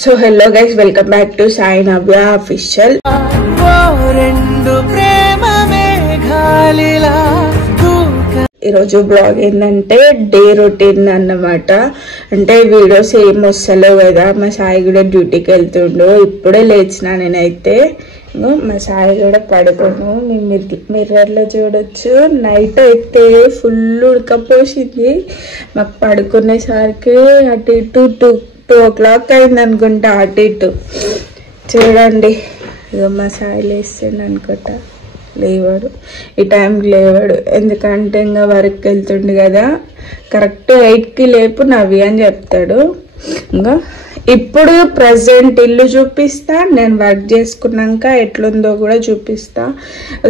So hello guys, welcome back to Sai Navya Official. ఈరోజు blog ఏంటంటే day routine అన్నమాట. అంటే వీడియోస్ ఏం వస్తలేవు కదా, మా సాయి కూడా డ్యూటీకి వెళ్తుండు. ఇప్పుడే లేచిన నేనైతే. మా సాయి కూడా పడుకోను, మిర్రర్లో చూడొచ్చు. నైట్ అయితే ఫుల్ ఉడకపోసింది. మాకు పడుకునేసరికి అటు ఇటు 2 o'clock అయింది అనుకుంటా, అటు ఇటు. చూడండి ఇక మా సాయి లేస్తుండ అనుకుంటా. లేవాడు, ఈ టైంకి లేవాడు. ఎందుకంటే ఇంకా వర్క్ వెళ్తుండు కదా. కరెక్ట్ 8కి లేపు నవ్వి అని చెప్తాడు. ఇంకా ఇప్పుడు ప్రజెంట్ ఇల్లు చూపిస్తా, నేను వర్క్ చేసుకున్నాక ఎట్లుందో కూడా చూపిస్తా.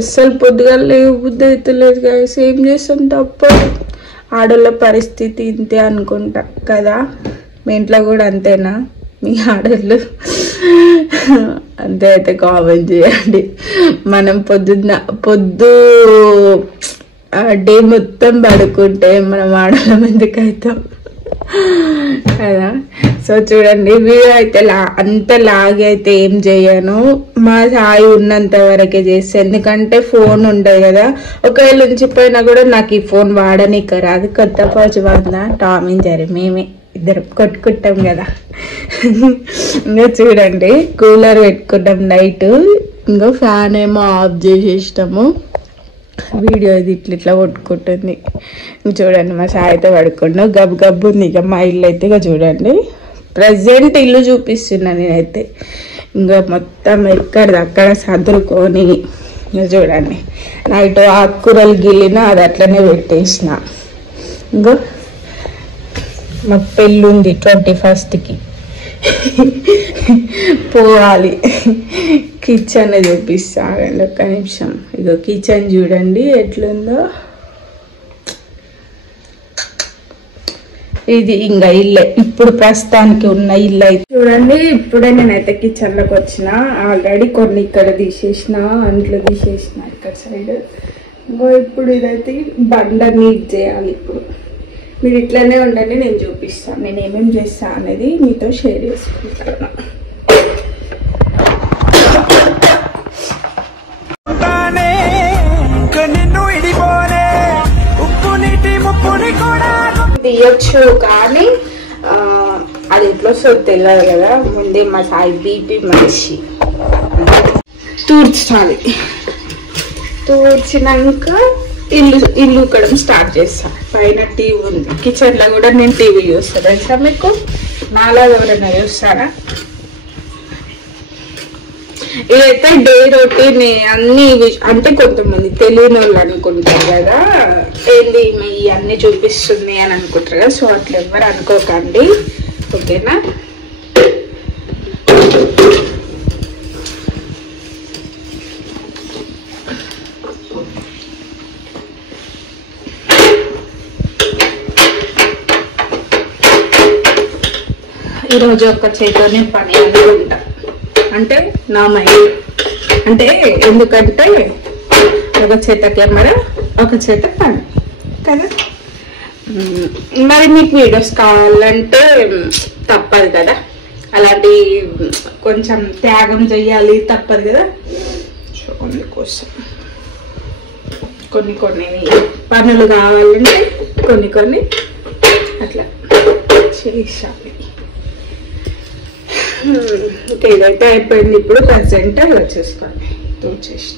అస్సలు పొద్దుగా లేవు బుద్ధి అవుతలేదు కదా. ఏం చేస్తాం, తప్పదు. ఆడోళ్ళ పరిస్థితి ఇంతే అనుకుంటా కదా. మీ ఇంట్లో కూడా అంతేనా? మీ ఆడోళ్ళు అంతే అయితే కామెంట్ చేయండి. మనం పొద్దు డే మొత్తం పడుకుంటే మనం ఆడోళ్ళం ఎందుకైతాం కదా. సో చూడండి, వీడియో అయితే అంత లాగ్ అయితే ఏం చేయను. మా సాయి ఉన్నంత వరకే చేస్తాను. ఎందుకంటే ఫోన్ ఉండదు కదా. ఒకవేళ ఉంచిపోయినా కూడా నాకు ఈ ఫోన్ వాడనీక రాదు. కొత్త పౌచ్ వాడినా టామ్ అండ్ జెర్రీ మేమే ఇద్దరు కొట్టుకుంటాం కదా. ఇంకా చూడండి, కూలర్ పెట్టుకుంటాం నైట్. ఇంకా ఫ్యాన్ ఏమో ఆఫ్ చేసేసినాము. వీడియో ఇది ఇట్లా కొట్టుకుంటుంది. చూడండి, మా సాయితో పడుకున్నాం. గబ్బు గబ్బు ఉంది ఇక మా ఇల్లు అయితే. ఇక చూడండి, ప్రజెంట్ ఇల్లు చూపిస్తున్నా నేనైతే. ఇంకా మొత్తం ఎక్కడిది అక్కడ సదురుకొని. ఇంకా చూడండి, నైట్ ఆకుకూరలు గిల్లిన అది అట్లనే పెట్టేసిన. ఇంకా మాకు పెళ్ళి ఉంది 21కి, పోవాలి. కిచెన్ చూపిస్తాను ఒక్క నిమిషం. ఇగో కిచెన్ చూడండి ఎట్లుందో. ఇది ఇంకా ఇల్లే, ఇప్పుడు ప్రస్తుతానికి ఉన్న ఇల్లు అయితే చూడండి. ఇప్పుడే నేనైతే కిచెన్లోకి వచ్చిన. ఆల్రెడీ కొన్ని ఇక్కడ తీసేసిన, అంట్లో తీసేసిన ఇక్కడ సైడ్. ఇంకో ఇప్పుడు ఇదైతే బండ నీట్ చేయాలి. ఇప్పుడు మీరు ఇట్లనే ఉండండి, నేను చూపిస్తాను నేను ఏమేమి చేస్తాను అనేది మీతో షేర్ చేసుకుంటాను. తీయచ్చు కానీ అది ఎట్లా వస్తుందో తెలియదు కదా. ముందే మా సాయి బీపీ మనిషి. తూర్చాలి, తూర్చినాక ఇల్లు ఉక్కడం స్టార్ట్ చేస్తా. పైన టీవీ ఉంది, కిచెన్ లో కూడా నేను టీవీ చూస్తాను. తెలుసా మీకు? నాలాగా ఎవరైనా చూస్తారా? ఇదైతే డే రొటీన్ అన్ని. అంటే కొంతమంది తెలియని వాళ్ళు అనుకుంటారు కదా, ఏంది ఇవన్నీ చూపిస్తుంది అని అనుకుంటారు కదా. సో అట్లా ఎవరు అనుకోకండి, ఓకేనా? ఈరోజు ఒక చేతితోనే పని అనుకుంటా. అంటే నా మైండ్ అంటే, ఎందుకంటే ఒక చేత కెమెరా, ఒక చేత పని కదా. మరి మీకు వీడియోస్ కావాలంటే తప్పదు కదా. అలాంటి కొంచెం త్యాగం చెయ్యాలి, తప్పదు కదా. సో అందుకోసం కొన్ని పనులు కావాలంటే కొన్ని అట్లా చేసాలి. ఇంకా ఇదైతే అయిపోయింది. ఇప్పుడు ప్రజెంట్ వచ్చేసుకోండి, తూచేసి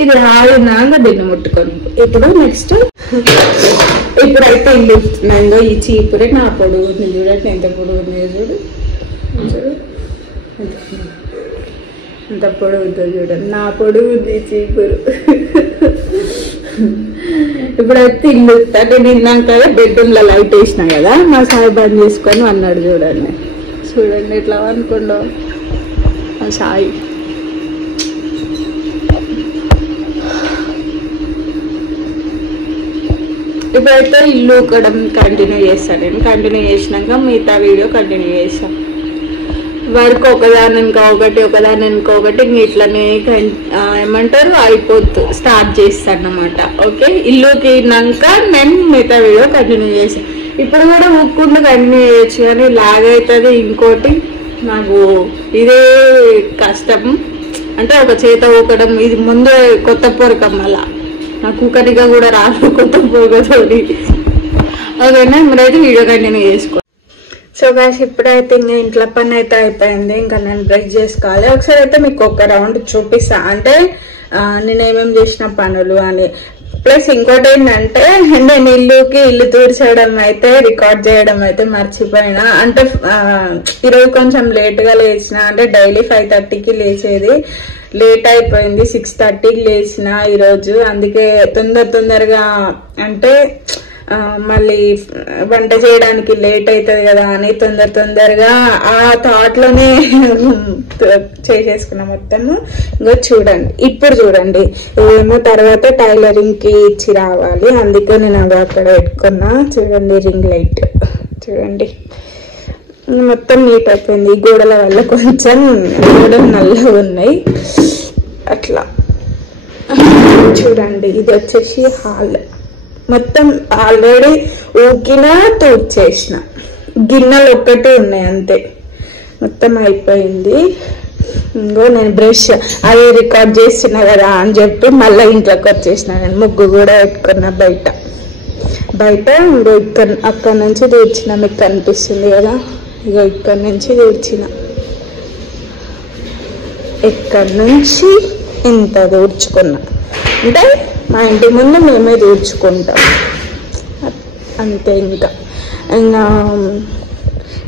ఇది రాలినాక దీన్ని ముట్టుకొని. ఇప్పుడు నెక్స్ట్ ఇప్పుడైతే ఇల్లు ఇస్తున్నాయిందో. ఈ చీపురే నా పొడుగు ఉంది చూడండి, ఎంత పొడుగు ఉంది చూడు. ఎంత పొడుగు ఉందో చూడండి, నా పొడుగు ఉంది చీపురు. ఇప్పుడైతే ఇల్లు ఇస్తా. నేను ఇన్నాక కదా బెడ్రూమ్లో లైట్ వేసినా కదా, మా సాయి బంద్ చేసుకొని అన్నాడు. చూడండి ఎట్లా అనుకోండు మా సాయి. ఇప్పుడైతే ఇల్లు ఉక్కడం కంటిన్యూ చేస్తాను. నేను కంటిన్యూ చేసినాక మిగతా వీడియో కంటిన్యూ చేస్తాను. వర్క్ ఒకదాని ఇంకొకటి ఇంక ఇట్లనే ఏమంటారు అయిపోతూ స్టార్ట్ చేస్తాను అన్నమాట. ఓకే, ఇల్లుకి నాక నేను మిగతా వీడియో కంటిన్యూ చేస్తాను. ఇప్పుడు కూడా ఊక్కుండా కంటిన్యూ చేయొచ్చు కానీ లాగ్ అవుతుంది. ఇంకోటి నాకు ఇదే కష్టం. అంటే ఒక చేత ఊకడం, ఇది ముందు కొత్త పొరకం, మళ్ళా నాకు ఊకరిగా కూడా రాదు కొత్త పొరకతోటి. ఓకేనా, మీరైతే వీడియో కంటిన్యూ చేసుకో. సో గాయ్స్, ఇప్పుడైతే ఇంకా ఇంట్లో పని అయితే అయిపోయింది. ఇంకా నేను బ్రష్ చేసుకోవాలి. ఒకసారి అయితే మీకు ఒక రౌండ్ చూపిస్తా, అంటే నేను ఏమేమి చేసిన పనులు అని. ప్లస్ ఇంకోటి ఏంటంటే, నేను ఇల్లు తూర్చడం అయితే రికార్డ్ చేయడం అయితే మర్చిపోయినా. అంటే ఈరోజు కొంచెం లేట్గా లేచిన, అంటే డైలీ 5:30కి లేచేది, లేట్ అయిపోయింది. 6:30కి లేచిన ఈరోజు. అందుకే తొందరగా అంటే మళ్ళీ వంట చేయడానికి లేట్ అవుతుంది కదా అని తొందరగా ఆ థాట్ లోనే చేసేసుకున్నా మొత్తము. ఇంకా చూడండి, ఇప్పుడు చూడండి, ఏమో తర్వాత టైలరింగ్ కి ఇచ్చి రావాలి, అందుకే నేను అది అక్కడ పెట్టుకున్నా. చూడండి, రింగ్ లైట్ చూడండి, మొత్తం నీట్ అయిపోయింది. గోడల వల్ల కొంచెం గోడలు నల్లగా ఉన్నాయి అట్లా. చూడండి, ఇది వచ్చేసి హాల్. మొత్తం ఆల్రెడీ ఊకిన తూర్చేసిన, గిన్నెలు ఒక్కటే ఉన్నాయి అంతే, మొత్తం అయిపోయింది. ఇంకో నేను బ్రష్ అది రికార్డ్ చేస్తున్నా కదా అని చెప్పి మళ్ళీ ఇంట్లోకి వచ్చేసిన. నేను ముగ్గు కూడా పెట్టుకున్నా బయట. ఇంకో అక్కడ నుంచి దూర్చిన, మీకు కనిపిస్తుంది కదా, ఇగో ఇక్కడ నుంచి దూర్చిన. ఇక్కడ నుంచి ఇంత దూర్చుకున్నా, అంటే మా ఇంటి ముందు మేమే దూర్చుకుంటాం అంతే. ఇంకా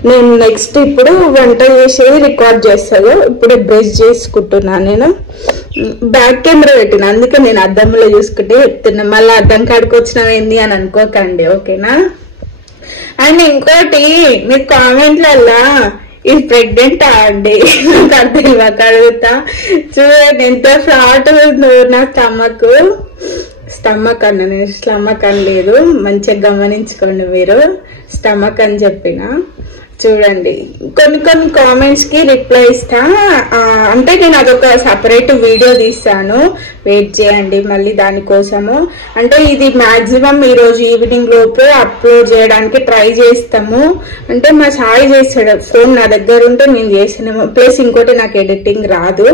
నేను నెక్స్ట్ ఇప్పుడు వంట చేసేది రికార్డ్ చేస్తాను. ఇప్పుడు బ్రష్ చేసుకుంటున్నాను. నేను బ్యాక్ కెమెరా పెట్టిన, అందుకే నేను అద్దంలో చూసుకుంటే చెప్తున్నా. మళ్ళీ అద్దం కాడికి వచ్చినవేంది అని అనుకోకండి, ఓకేనా. అండ్ ఇంకోటి, మీరు కామెంట్లల్లా ఇది ప్రెగ్నెంట్ అండి నాకు అర్థం అడుగుతా. చూడండి ఎంత ఫ్లాట్ ఉందో నా స్టమక్ అన్న, నేను స్టమక్ అని లేదు, మంచిగా గమనించుకోండి మీరు. స్టమక్ అని చెప్పిన. చూడండి, కొన్ని కామెంట్స్ కి రిప్లై ఇస్తా. అంటే నేను అదొక సపరేట్ వీడియో తీస్తాను, వెయిట్ చేయండి మళ్ళీ దానికోసము. అంటే ఇది మాక్సిమం ఈ రోజు ఈవినింగ్ లోపే అప్లోడ్ చేయడానికి ట్రై చేస్తాము. అంటే మా సాయి చేస్తాడు, ఫోన్ నా దగ్గర ఉంటే నేను చేసాను. ప్లస్ ఇంకోటి, నాకు ఎడిటింగ్ రాదు,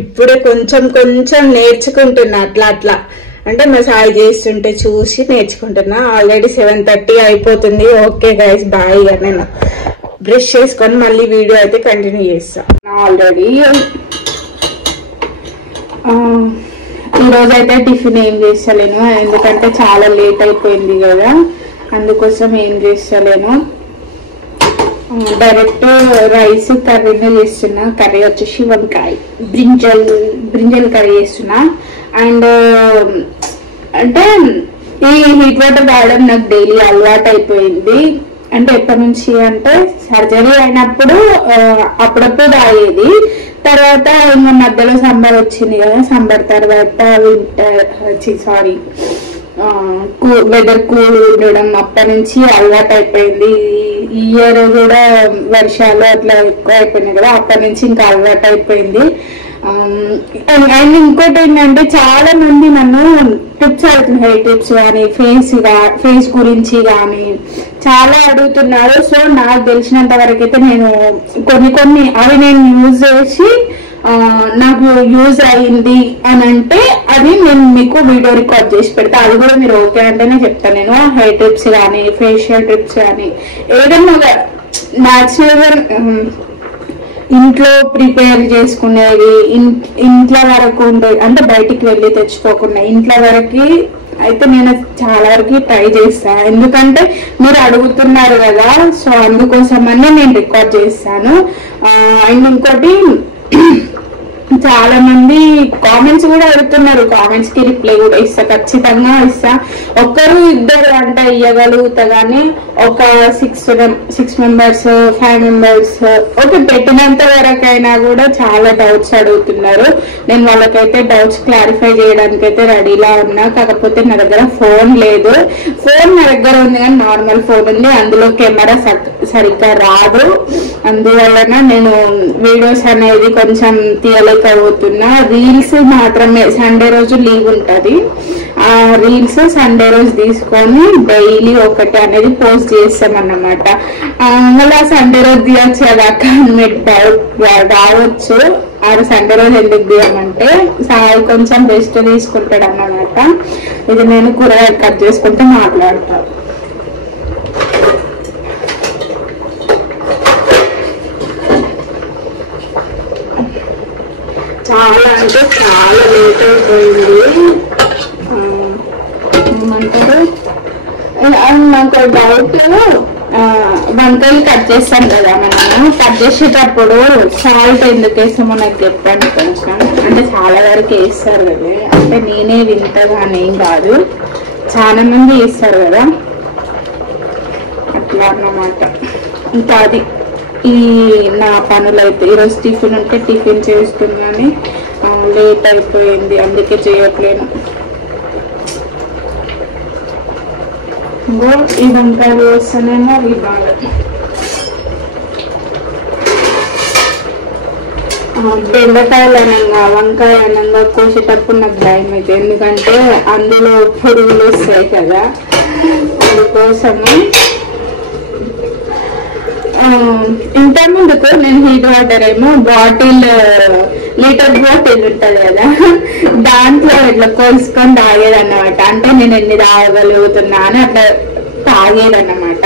ఇప్పుడే కొంచెం నేర్చుకుంటున్నా అట్లా. అంటే మా సాయి చేస్తుంటే చూసి నేర్చుకుంటున్నా. ఆల్రెడీ 7:30 అయిపోతుంది. Okay guys, bye. నేను బ్రష్ చేసుకొని మళ్ళీ వీడియో అయితే కంటిన్యూ చేస్తాను. ఆల్రెడీ ఈరోజు అయితే టిఫిన్ ఏం చేస్తలేను, ఎందుకంటే చాలా లేట్ అయిపోయింది కదా, అందుకోసం ఏం చేస్తలేను. డైరెక్ట్ రైస్ కర్రీనే చేస్తున్నా. కర్రీ వచ్చేసి వంకాయ బ్రింజల్ కర్రీ చేస్తున్నా. అండ్ అంటే ఈ హీట్ వాటర్ తాగడం నాకు డైలీ అలవాటు అయిపోయింది. అంటే ఎప్పటి నుంచి అంటే సర్జరీ అయినప్పుడు అప్పుడప్పుడు తాగేది. తర్వాత ఇంకా మధ్యలో సమ్మర్ వచ్చింది కదా, సమ్మర్ తర్వాత వెదర్ కూల్ ఉండడం, అప్పటి నుంచి అలవాటు అయిపోయింది. ఈ ఇయర్ కూడా వర్షాలు అట్లా ఎక్కువ అయిపోయినాయి కదా, అప్పటి నుంచి ఇంకా అలవాటు అయిపోయింది. అండ్ ఇంకోటి ఏంటంటే, చాలా మంది నన్ను టిప్స్ అడుగుతున్నారు, హెయిర్ టిప్స్ కానీ ఫేస్ గురించి కానీ చాలా అడుగుతున్నారు. సో నాకు తెలిసినంత వరకు అయితే నేను కొన్ని అవి నేను యూజ్ చేసి నాకు యూజ్ అయింది అని అంటే అది నేను మీకు వీడియో రికార్డ్ చేసి పెడతా. అది కూడా మీరు ఓకే అంటేనే చెప్తాను. నేను హెయిర్ టిప్స్ కానీ ఫేషియల్ టిప్స్ కానీ ఏదైనా న్యాచురల్ ఇంట్లో ప్రిపేర్ చేసుకునేవి, ఇంట్లో వరకు ఉండేవి, అంటే బయటికి వెళ్ళి తెచ్చుకోకుండా ఇంట్లో వరకు అయితే నేను చాలా వరకు ట్రై చేస్తాను. ఎందుకంటే మీరు అడుగుతున్నారు కదా, సో అందుకోసమనే నేను రికార్డ్ చేస్తాను. అండ్ ఇంకోటి, చాలా మంది కామెంట్స్ కూడా అడుగుతున్నారు, కామెంట్స్ కి రిప్లై కూడా ఇస్తా, ఖచ్చితంగా ఇస్తా. ఒక్కరు ఇద్దరు అంటే ఇవ్వగలుగుతా కానీ ఒక 6 మెంబర్స్ 5 మెంబర్స్ ఓకే పెట్టినంత వరకైనా కూడా చాలా డౌట్స్ అడుగుతున్నారు. నేను వాళ్ళకైతే డౌట్స్ క్లారిఫై చేయడానికి అయితే రెడీలా ఉన్నా. కాకపోతే నా దగ్గర ఫోన్ లేదు. ఫోన్ నా దగ్గర ఉంది కానీ నార్మల్ ఫోన్ ఉంది, అందులో కెమెరా సరిగ్గా రాదు. అందువలన నేను వీడియోస్ అనేది కొంచెం తీయలేదు. చేయలేకపోతున్నా. రీల్స్ మాత్రమే సండే రోజు లీవ్ ఉంటది. ఆ రీల్స్ సండే రోజు తీసుకొని డైలీ ఒకటి అనేది పోస్ట్ చేస్తాం అన్నమాట. మళ్ళీ సండే రోజు తీయచ్చు కదా అక్క మీకు డౌట్ రావచ్చు. ఆ సండే రోజు ఎందుకు తీయమంటే సాయి కొంచెం రెస్ట్ తీసుకుంటాడు అన్నమాట. ఇది నేను కూరగాయలు కట్ చేసుకుంటే మాట్లాడతాను. చాలా అంటే చాలా లేట్ అయిపోయింది. ఏమంటారు నాకు డౌట్, వంకాయలు కట్ చేస్తాం కదా మనము. కట్ చేసేటప్పుడు సాల్ట్ ఎందుకు వేస్తామో నాకు చెప్పండి కొంచెం. అంటే చాలా వరకు వేస్తారు కదా, అంటే నేనే వింతగానే ఏం కాదు, చాలా మంది వేస్తారు కదా అట్లా అన్నమాట. ఇంకా అది ఈ నా పనులు అయితే ఈరోజు టిఫిన్ ఉంటే టిఫిన్ చేస్తున్నాను, లేట్ అయిపోయింది అందుకే చేయట్లేను. ఈ వంకాయలు వేస్తానేమో అవి బాగా బెండకాయలు అనంగా వంకాయ అనంగా కోసేటప్పుడు నాకు భయం అయితే, ఎందుకంటే అందులో పురుగులు వస్తాయి కదా, అందుకోసము. ఇంత ముందుకు నేను హీట్ వాటర్ ఏమో బాటిల్, లీటర్ బాటిల్ ఉంటది కదా, దాంట్లో ఇట్లా కొలుసుకొని తాగేదన్నమాట. అంటే నేను ఎన్ని తాగగలుగుతున్నా అని అట్లా తాగేదన్నమాట.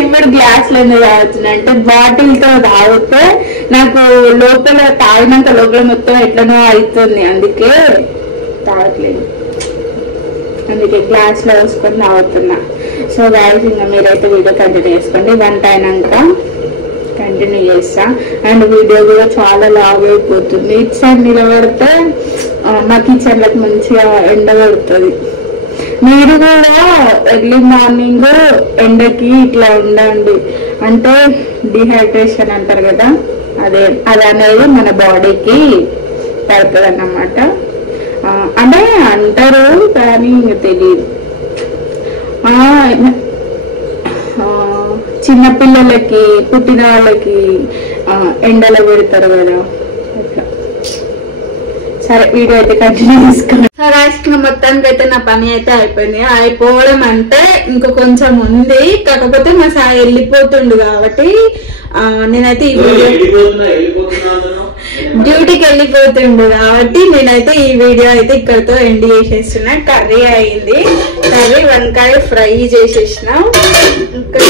ఇప్పుడు గ్లాస్ లో ఎందుకు తాగుతున్నా అంటే బాటిల్ తో తాగితే నాకు లోపల తాగినాక లోపల మొత్తం ఎట్లనో అవుతుంది, అందుకే తాగట్లేదు. అందుకే గ్లాస్ లో వేసుకొని తాగుతున్నా. సో గాయస్ ఇంకా మీరైతే వీడియో కంటిన్యూ చేసుకోండి. వంట అయినాక కంటిన్యూ చేస్తా. అండ్ వీడియో కూడా చాలా లాగ్ అయిపోతుంది. ఇటు సైడ్ నిలబడితే మా కిచెన్లకు మంచిగా ఎండ పడుతుంది. మీరు కూడా ఎర్లీ మార్నింగ్ ఎండకి ఇట్లా ఉండండి, అంటే డిహైడ్రేషన్ అంటారు కదా, అది అనేది మన బాడీకి పడుతుంది అన్నమాట. అంటే అంటారు కానీ తెలియదు. చిన్నపిల్లలకి పుట్టిన వాళ్ళకి ఎండలో పెడతారు కదా అట్లా. సరే వీడియో అయితే కంటిన్యూ చేసుకోండి. రాసుకున్న మొత్తానికి అయితే నా పని అయితే అయిపోయింది. అయిపోవడం అంటే ఇంకో కొంచెం ఉంది, కాకపోతే మా సాయి వెళ్ళిపోతుండు కాబట్టి నేనైతే ఈ వీడియో డ్యూటీకి వెళ్ళిపోతుండు కాబట్టి నేనైతే ఈ వీడియో అయితే ఇక్కడతో ఎండ్ చేసేస్తున్నా. కర్రీ అయింది, కర్రీ వంకాయ ఫ్రై చేసేసిన, ఇంకా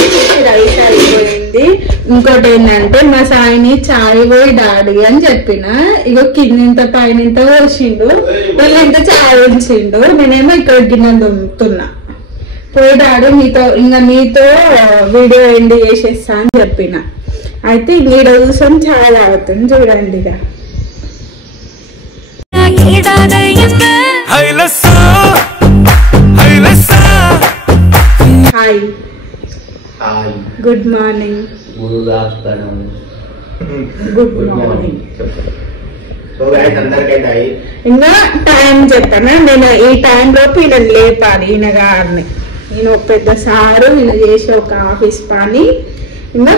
రైస్ అయిపోయింది. ఇంకోటి ఏంటంటే మా సాయిని చాయ్ పోయి డాడీ అని చెప్పిన, ఇగో కిందింత పైనంత పోసిండు, వీళ్ళంత చాయ్ ఉంచిండు, నేనేమో ఇక్కడ గిన్నెలు దొమ్ముతున్నా. పోయి డాడీ నీతో వీడియో ఎండ్ చేసేస్తా అని చెప్పిన. అయితే ఈడ కూర్చొని చాలా అవుతుంది చూడండి. ఇక hi, good morning, good morning. ఇంకా టైం చెప్పాను నేను, ఈ టైం లోపు ఈయన లేపాలి. ఈయన గారిని, ఈయన ఒక పెద్ద సారు, ఈయన చేసే ఒక ఆఫీస్ పని. ఇంకా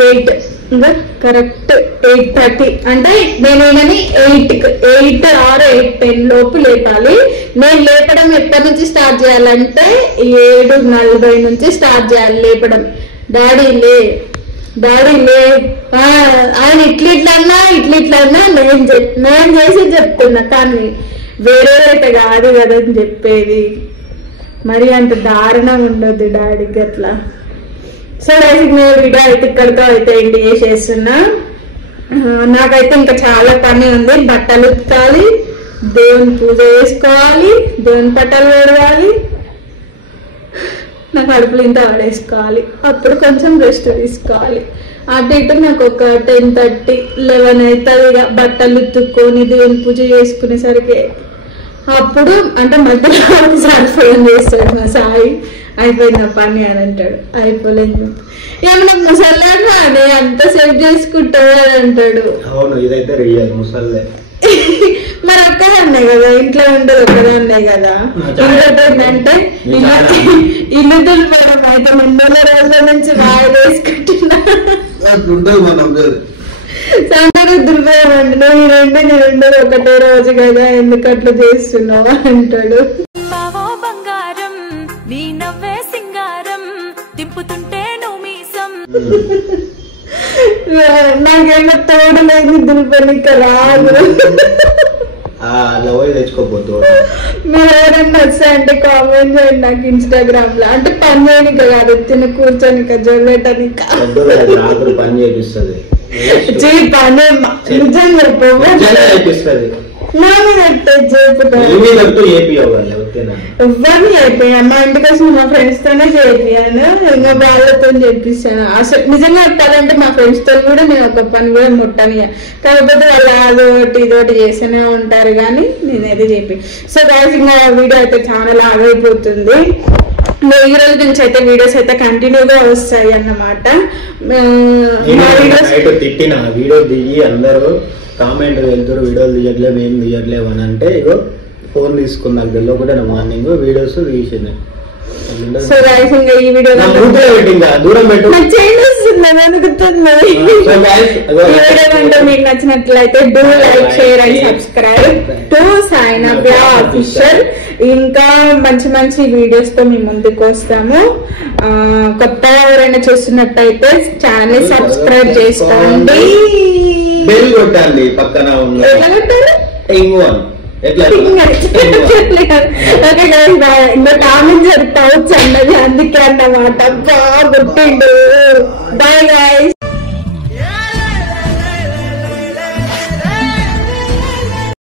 8 ఇంకా కరెక్ట్ 8:30 అంటే నేను ఈయనని 8 or 8:10 లోపు లేపాలి. నేను లేపడం ఎప్పటి నుంచి స్టార్ట్ చేయాలంటే 7:40 నుంచి స్టార్ట్ చేయాలి లేపడం. డాడీ లే, డాడీ లే, ఆయన ఇట్లిట్లన్నా నేను చేసి చెప్తున్నా, కానీ వేరేదైతే కాదు కదా అని చెప్పేది. మరి అంత దారుణం ఉండదు డాడీకి అట్లా. సో బేసిక్ నేను వీడియో అయితే ఇక్కడితో అయితే ఎండ్ చేసేస్తున్నా. నాకైతే ఇంకా చాలా పని ఉంది. బట్టలు ఉతకాలి, దేవుని పూజ చేసుకోవాలి, దేవుని పట్టాలు పెడవాలి, నా కడుపులు ఇంత ఆడేసుకోవాలి, అప్పుడు కొంచెం రెస్ట్ తీసుకోవాలి. అటు ఇటు నాకు ఒక 10:30, 11 అవుతుంది. ఇక బట్టలు ఉతుక్కొని దేవుని పూజ చేసుకునేసరికి అప్పుడు అంటే మధ్యలో ఒకసారి ఫోన్ చేస్తాడు మా సాయి, అయిపోయింది ఆ పని అని అంటాడు. అయిపోలేదు ఏమన్నా ముసల్లాగా అదే అంత సెట్ చేసుకుంటాడు అని అంటాడు. మరి ఒక్కదాన్నే కదా, ఇంట్లో ఉండదు ఒక్కదాన్నే కదా. ఇంకోటి ఏంటంటే ఇల్లు దులపడం అయితే 2 రోజుల నుంచి బాగా వేసుకుంటున్నా. సంతానం దుర్భయమండి నువ్వు ఈ రెండు ఒకటే రోజు కదా ఎందుకు అట్లా చేస్తున్నావా అంటాడు. బంగారం నీ నవ్వే సింగారం తిప్పుతుంటే నువ్వు మీసం. నాకేమో తోడలేదు దుర్పనిక రాదు. తెచ్చుకోపోతు మీరు ఎవరైనా వస్తాయంటే కామెంట్ చేయండి నాకు ఇన్స్టాగ్రామ్ లో. అంటే పని చేయనిక కాదు తిని కూర్చొని జొల్లటానిక పని చేపిస్తుంది పని నిజంగా చేపిస్తుంది. ఎవరిని అయిపోయా మా ఇంటికి వచ్చిన మా ఫ్రెండ్స్ తోనే చేపియాను ఇంకా వాళ్ళతో చేపిస్తాను. అసలు నిజంగా చెప్పాలంటే మా ఫ్రెండ్స్ తో కూడా నేను ఒక పని కూడా ముట్టని. కాకపోతే వాళ్ళు అదొకటి ఇదొకటి చేస్తూనే ఉంటారు కానీ నేనైతే చెప్పి. సో గైస్ ఇంకా వీడియో అయితే చాలా లాగ్ అయిపోతుంది. ఈ రోజు నుంచి అయితే వీడియోస్ అయితే కంటిన్యూగా వస్తాయి అన్నమాట. తిట్టిన వీడియో దిగి అందరూ కామెంట్ వెళ్తారు వీడియోలు తీయట్లేవు ఏం తీయట్లేవు అని అంటే ఇగో ఫోన్ తీసుకున్నాక తెలియదు కూడా మార్నింగ్ వీడియోస్ తీసింది. సో గైస్ ఇంకా ఈ వీడియో దూరం పెట్టు మీకు నచ్చినట్లయితే do like share and subscribe to Sai Navya official. ఇంకా మంచి మంచి వీడియోస్ తో మేము ముందుకు వస్తాము. కొత్త ఎవరైనా చూస్తున్నట్టయితే ఛానల్ సబ్స్క్రైబ్ చేసుకోండి. బెల్ కొట్టండి పక్కన ఉన్న ఇంకా కామెంట్ చెప్తావచ్చు అన్నది అందుకే అన్నమాట. బాగా గుర్తిండు. Bye guys.